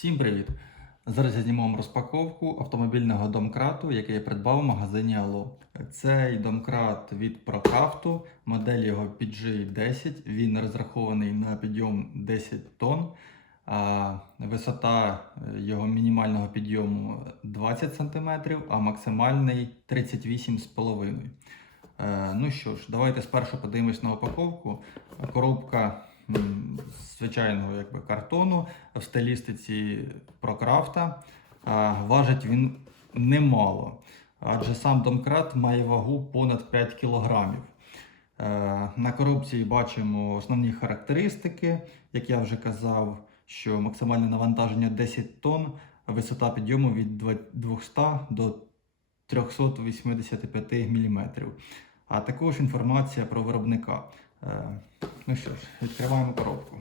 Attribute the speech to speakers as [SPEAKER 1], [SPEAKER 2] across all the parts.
[SPEAKER 1] Всім привіт! Зараз я зніму вам розпаковку автомобільного домкрату, який я придбав в магазині Алло. Цей домкрат від Прокрафту, модель його PG10. Він розрахований на підйом 10 тонн. А висота е, його мінімального підйому 20 см, а максимальний 38,5 Е, Ну що ж, давайте спершу подивимось на упаковку. Коробка звичайного якби, картону в стилістиці Прокрафта. Важить він немало, адже сам домкрат має вагу понад 5 кг. На коробці бачимо основні характеристики, як я вже казав, що максимальне навантаження 10 тонн, висота підйому від 200 до 385 мм. А також інформація про виробника. Е, Ну що ж, відкриваємо коробку.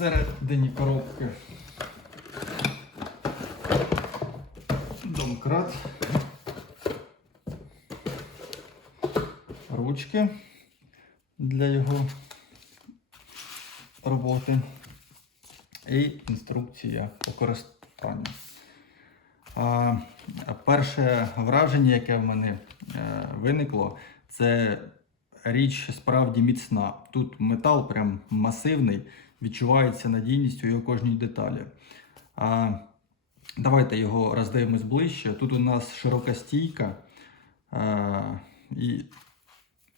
[SPEAKER 1] Всередині коробки домкрат. Ручки для його роботи і інструкція. А, перше враження, яке в мене е, виникло, це річ справді міцна. Тут метал прям масивний, відчувається надійністю його кожній деталі. А, давайте його роздивимось ближче. Тут у нас широка стійка а, і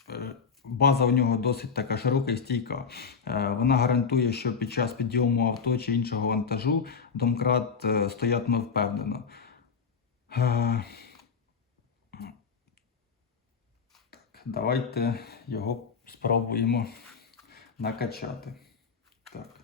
[SPEAKER 1] е, база у нього досить така широка і стійка. Е, Вона гарантує, що під час підйому авто чи іншого вантажу домкрат е, стоятиме впевнено. Так, давайте його спробуємо накачати. Так.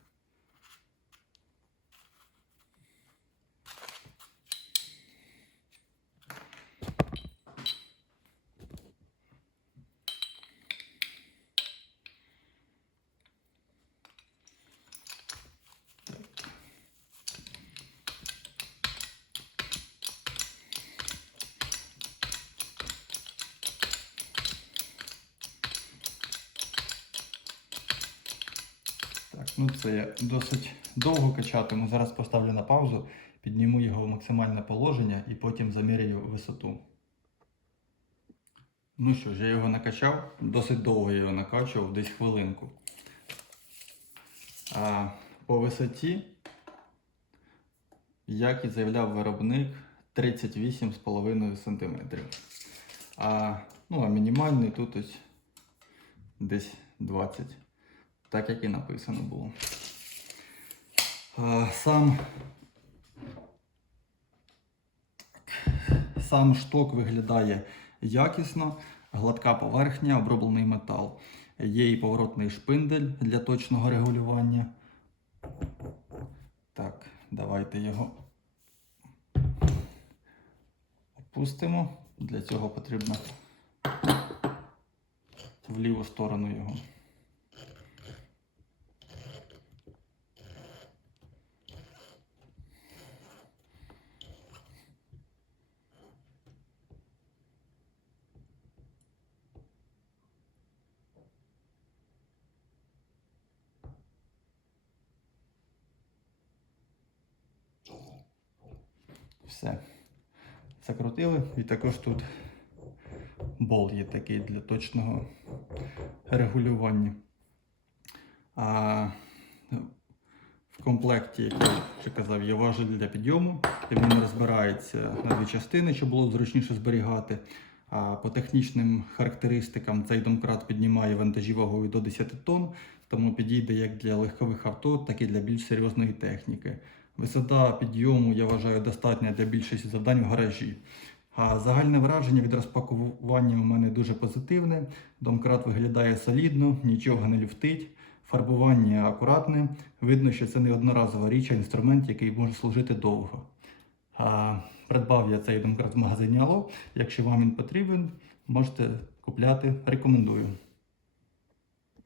[SPEAKER 1] Так, ну це я досить довго качатиму. Зараз поставлю на паузу, підніму його в максимальне положення і потім заміряю висоту. Ну що ж, я його накачав, досить довго я його накачував, десь хвилинку. А по висоті, як і заявляв виробник, 38,5 см. А, ну, а мінімальний тут ось десь 20 так як і написано було. Сам, сам шток виглядає якісно, гладка поверхня, оброблений метал. Є і поворотний шпиндель для точного регулювання. Так, давайте його опустимо. Для цього потрібно в ліву сторону його. Все. Закрутили. І також тут болт є такий для точного регулювання. А в комплекті, як я казав, є важель для підйому. І Він розбирається на дві частини, щоб було зручніше зберігати. А по технічним характеристикам цей домкрат піднімає вантажі вагою до 10 тонн, тому підійде як для легкових авто, так і для більш серйозної техніки. Висота підйому, я вважаю, достатня для більшості завдань в гаражі. А загальне враження від розпакування у мене дуже позитивне. Домкрат виглядає солідно, нічого не люфтить, фарбування акуратне. Видно, що це не одноразова річ, а інструмент, який може служити довго. А, придбав я цей домкрат в магазині Алло. Якщо вам він потрібен, можете купляти. Рекомендую.